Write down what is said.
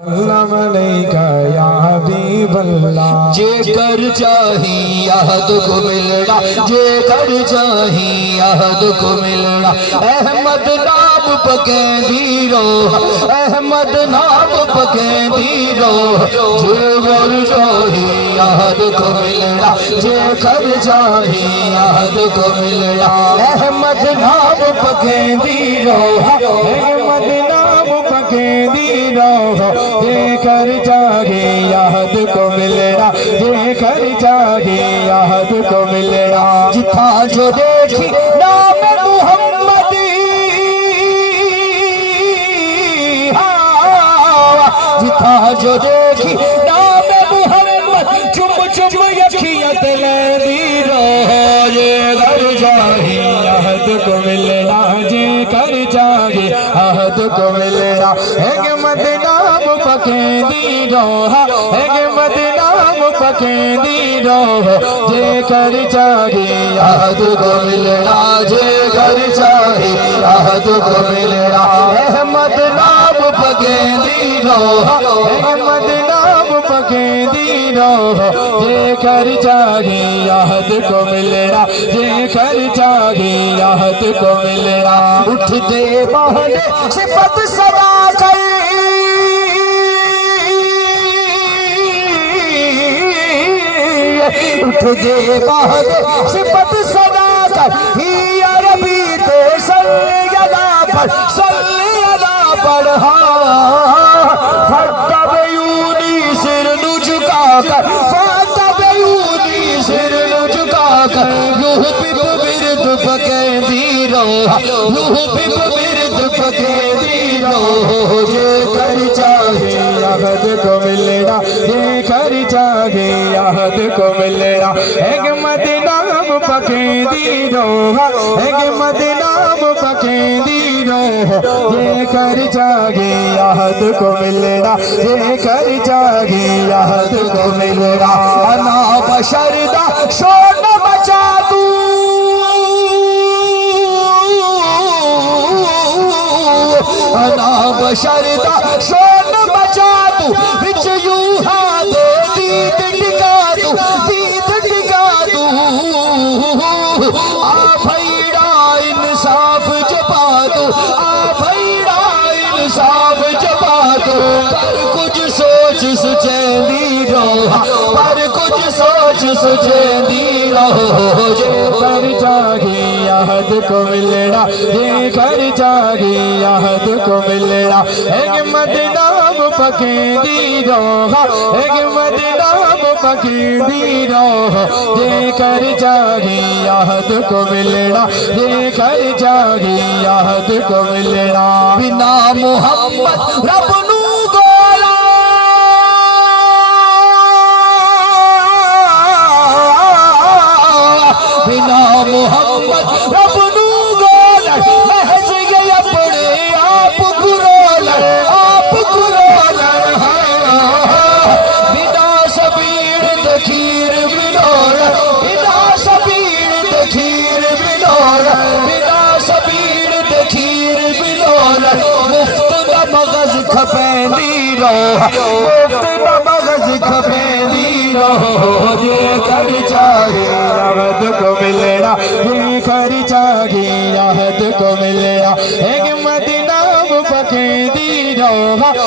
सल्लम अलैका या हबीबल्लाह। जे कर चाही याद को मिलना, जे कर चाही याद को मिलना। अहमद नाम पके दीरो, अहमद नाम पके दीरो। जे कर चाही याद को मिलना, जे कर चाही याद को मिलना। अहमद नाम पके दीरो, अहमद नाम पके दीरो। जे कर चाहे याद को मिलना, जे कर चाहे याद को मिलना। जिथा जो देखी नाम मुहम्मदी, जिथा जो देखी नाम मुहम्मद। चुम चुम यखियत लेंदी रहो। जे कर चाहे याद को मिलना, जे कर चाहे याद को मिलना। अहमद नाम पके दीरो, अहमद नाम पके दीरो। जे कर चाहे याद को मिलना, जे कर चाहे याद को मिलना। अहमद नाम पके दीरो, अहमद नाम पके दीरो। जे कर चाहे याद को मिलना, जे कर चाहे याद को मिलना। उठते बहने सिफत सदा कर, उठते बहने सिफत सदा कर। ही अरबी ते सल्ले अदा पर, सल्ले अदा पर। फतबयूनी सिर नु झुका कर, फतबयूनी सिर नु झुका कर। यूं पिप बिरद पके दीरो, यूं पिप बिरद पके दीरो। जे कर चाहे याद को मिलना, जे कर चाहे याद को मिलना। अहमद नाम पके दीरो, अहमद नाम पके दीरो। जे कर चाहे याद को मिलना, जे कर चाहे याद को मिलना। अना बशरदा शोन बचा तू, अना बशरदा शोन बचा तू। विच यूं दे दीद टिका तू, दीद टिका तू। आ भैड़ा इंसाफ जपा तू, आ भैड़ा इंसाफ जपा तू। पर कुछ सोच सुचेंदी रहो, पर कुछ सोच सुचेंदी रहो। जे कर चाहे याद को मिलना, जे कर चाहे याद को मिलना। अहमद नाम पके दीरो, अहमद नाम पके दीरो। जे कर चाहे याद को मिलना, जे कर चाहे याद को मिलना। बिना मोहम्मद रब नू गोला, बिना मोहम्मद रब नू गोला। महज गए अपने आप गुरोलर, आप गुरोलर। बिना सबीर दखीर बिलोर, बिना सबीर दखीर बिलोर, बिना सबीर दखीर बिलोर। मुफ्त दा मगज खपेंदी रहो, मुफ्त दा मगज खपेंदी रहो। जे कर चाहे याद को मिलना, जे कर चाहे याद को मिलना। अहमद नाम पके दीरो।